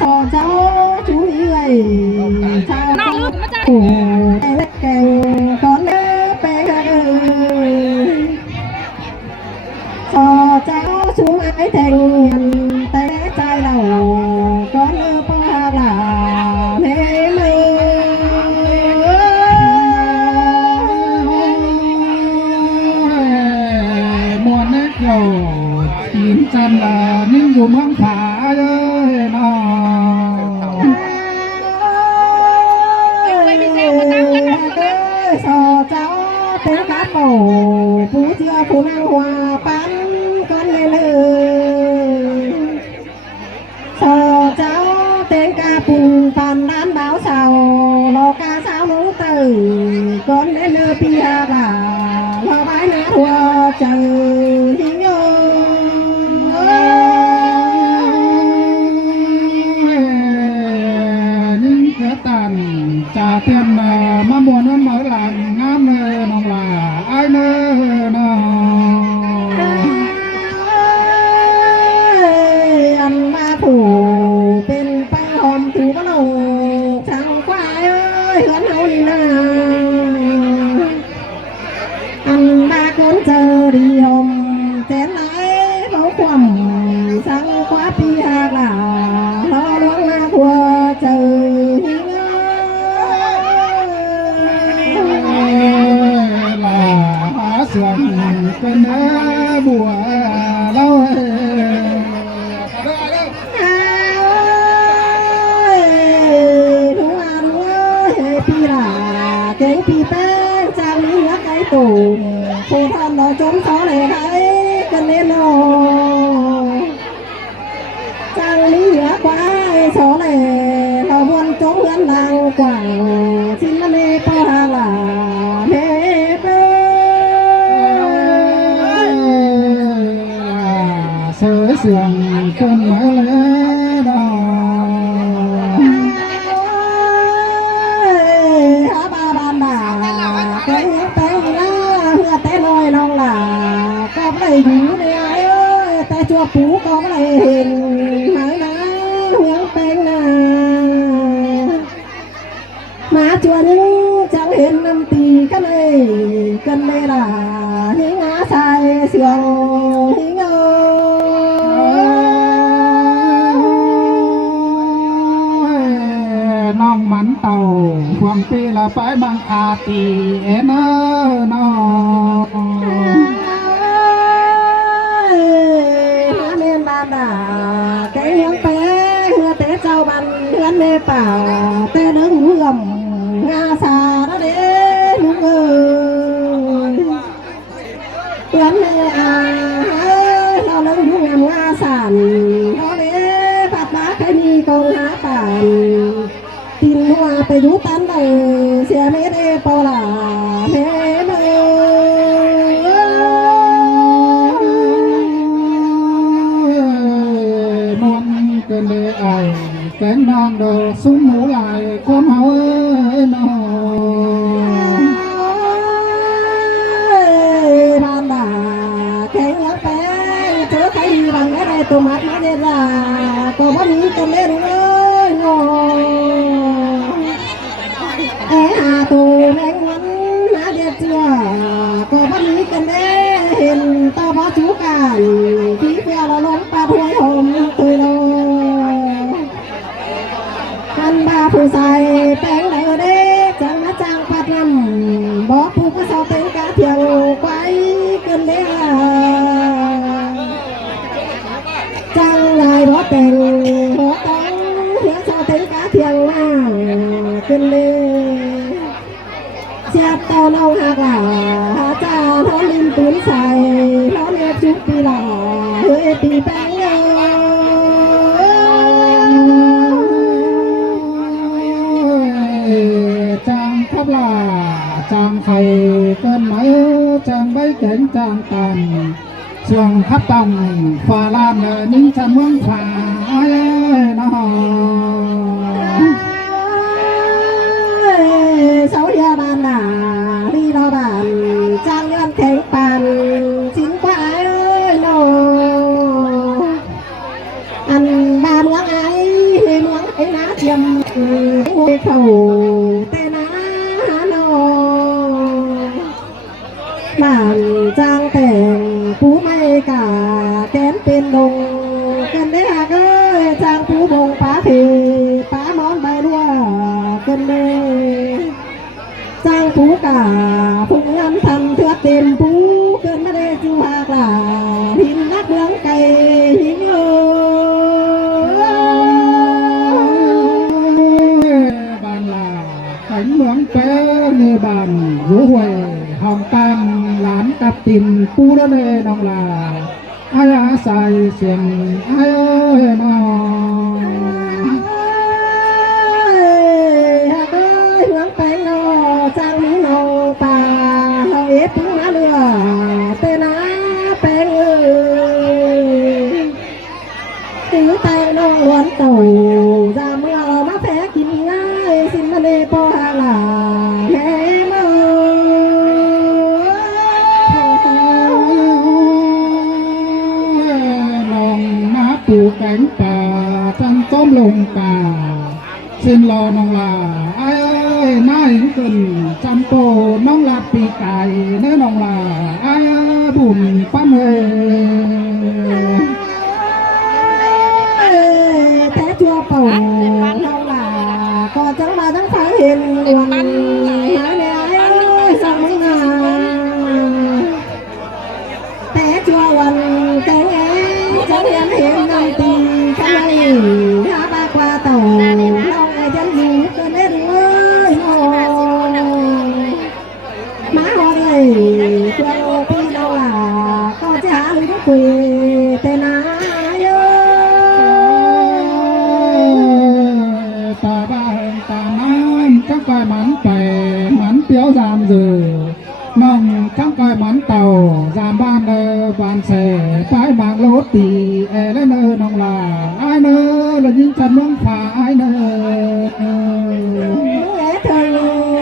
sò cháu chú ý ơi sao cụ kèn con bé ơi sò cháu chú ái thành té trai đầu con ba là mẹ muôn nét dầu chín chân là những dùng hăng phá ơi nó sò cháu tiếng cá bầu phú chưa phú năng hòa bán con lên ơi sò cháu tiếng ca phùng phàn đán báo sào lò ca sao nấu từ con lên lơ pia bà lò bái ná thua trời hình những cái tàn trả tiền mà muốn nó mới làm ngắm nó là ai nữa nó ăn ma thủ tên băng hòm thủ bắt đầu chẳng khoai ơi hớn hậu đi nào ăn ba con chờ đi hòm chén lái bấu quầm sang quá pi hà là lo loáng na thua chờ là hóa sườn bên bùa lâu cái pi bé trang lý nhắc cái tủ phụ thân nó trốn xó này đấy cần nên nó trang lý nhắc quá xó này nó buôn trốn gần làng quảng xin nó nê po hàng là mẹ bê sớ sườn con mới lẽ đó dữ này ai ơi ta cho phú có cái này hình mãi má hướng tên là má chua những chẳng hiện năm tì cái này cần đây là những á sai sườn những nong mắn tàu hoàng tì là phải bằng à tì em ơi nó cái hướng té hứa té trâu bàn hướng nê bảo té đứng núi gầm nga xà đó để đúng ơi hướng nê nó đứng núi gầm nga sản đó để bát bá cái đi công há bản tin hoaไปrú tán đầu xe mê đê bao là mê cơn đê ai cánh non đồ súng mũ lại con hậu ơi nó ban đà cái nhớ bé chớ thấy đi bằng cái này tụi mặt nó lên là có bắt ní cơn đê đúng ơi ngồi hà tù anh muốn má đẹp chưa có bắt ní cơn đê hình tao báo chú cản tí kia là lông ba thôi hôm tôi đâu ăn ba phụ xài bánh đỡ đế chẳng mắt trang phát năm bó phụ có sao tính cá thiêng quái cơn đế trang lại bó tình bó tống phía sao tính cá thiêng cơn đế xe tao nông hạc là hạ cha nó linh tún xài nó nếp chút đi là hơi tì bánh trang khắp là trang thầy cơn máy trang bấy cảnh trang tàn trường khắp tòng phà lan những chân mương phà nó sáu giờ bàn là đi đâu bàn trang nhân thành bàn chín quả ơi nó ăn ba bữa ấy เขาแต่นาโนบ้านจ้างแต่งผู้ไม่กาแกนเป็นดงกันได้หากเอ้ยจ้างผู้บงป้าผีป้ามอนใบรัวกันเด้จ้างผู้กาผู้งานทำเถื่อเต็มผู้เกินมาได้จูหากลาหินนักเมืองไก่หินเอ้บ้านลาขันเมืองแป้ในบ้านรู้หวยห้องตังหลานกับตินปูระเนน้องลาอายอาศัยเสียงอายเอ้ยน้อง หากเอ้ยเมืองไก่นอจ้างนี้นอป่าเฮาเอ็ดถึงนาเรือเตนาแปงเอ้ยถือไตน้องล้วนเต่าจาเมื่อมาแพ้กินง่ายสินมาเลปอหาลาแม่เมื่ลองมาปูแกงป่าจันต้มลงป่าสิ้นรอน้องลาไอ้เอ้ยน่าเห็นขึ้นจำโปน้องลาปีไก่เนื้อน้องลาไอ้เอ้ยบุญปั้นเอ้แท้ชัวเป่าเราล่ะก็จังมาทั้งฝังเห็นวันหาแม่เอ้ยสั่งไม่งาแต่ชัววันแต่แง่จะเห็นน้ำตีข้างในหาบากว่าเต่าเราไอ้จันอยู่ก็เล่นเลยมาหอดเลยเพื่อนพี่เราล่ะก็จะหาหรือคุยแต่นาเยอะตาบ้านตาน้ำจังกายมันไปมันเตี้ยวจามdựน้องจังกายมันเต่าจามบ้านเดอบานเสไปบางรถตีเอเลเนอน้องลาไอเนอละยิ่งจันเมืองผาไอเนอ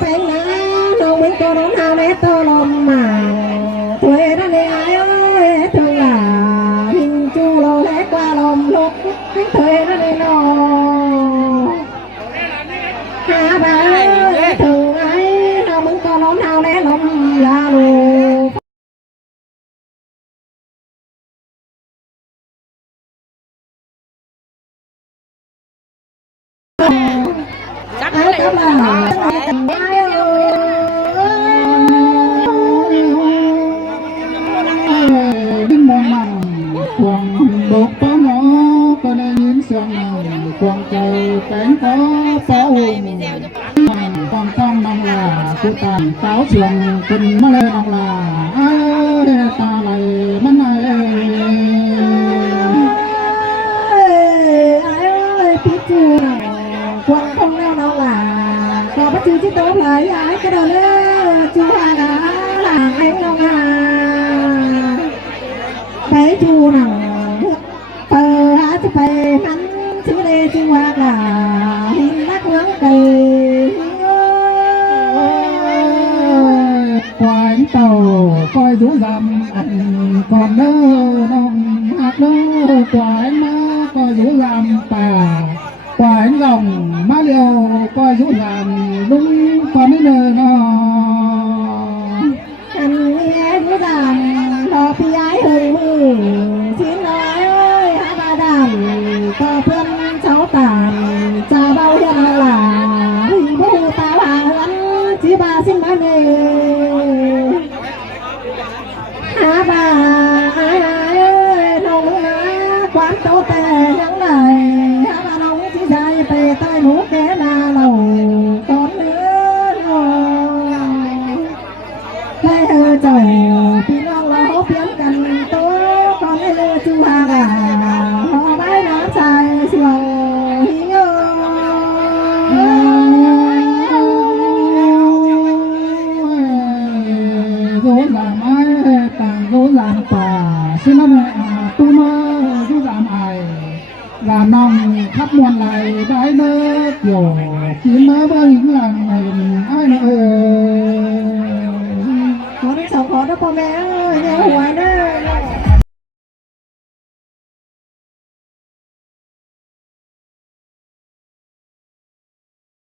เป็นนะน้องเป็นตัวน้องหาเนตตัวลมมาตัวเอ็นั่นเองไอ้เอ้ยเธอล่ะหิงจูโลเล็กกว่าลมลุกเธอนั่นเองน้องหาบ้าเธอไอ้น้องมึงตัวน้องหาเนลมลาลูไอ้ก็มาไอ้ดิ้นมองมันควงบกป้องอก็ได้ยินเสียงมันควงใจแป้งก็เป้าความต้องน้องลาผู้ตันเต้าเสียงเป็นมะเลยน้องลาไอ้ตาไหลมันไอ้พี่จูควงคงแล้วน้องหล่ะก็พระจูจิตโตหลายย้ายก็เดินเลยจูหาหลังไอ้น้องหล่ะไปจูหนังเปิดหาจะไปมันชื่อเดจูหาหล่ะหินนักเมืองไก่ควายเต่าคอยดูดำอันก่อนเด้อน้องหักเด้อควายมาคอยดูดำป่าควายหลงมาเดียวคอยดูดำลุงก่อนนี่เด้อน้องอันนี้ดูดำรอพี่ย้ายหึงมือชิ้นน้อยเอ้ยหาบาดำก็เพื่อนเช้าตามจะเบาเฮียนหล่ะผู้ตาหวานจีบาสิ้นมาเนหาบาเอ้ยน้องนะความโตแต่ยังไงหาบาน้องที่ใจไปใต้หนูแกนาเราตอนเนื้อให้เธอเจ้าพี่น้องเราเพียงกันตัวก่อนให้เลือจูหากาหอใบน้ำใจเสียวหิ้งรู้ลามไอ้ต่างรู้ลามป่าสิละแม่ตู้เมื่อรู้ลามไอ้ลามน้องขับมวนไหลได้เนื้อโยกินเนื้อบ่หิงหลังไอ้เนื้อขอทั้งสองขอทั้งพ่อแม่เอ้ยเนี่ยหัวเด้อ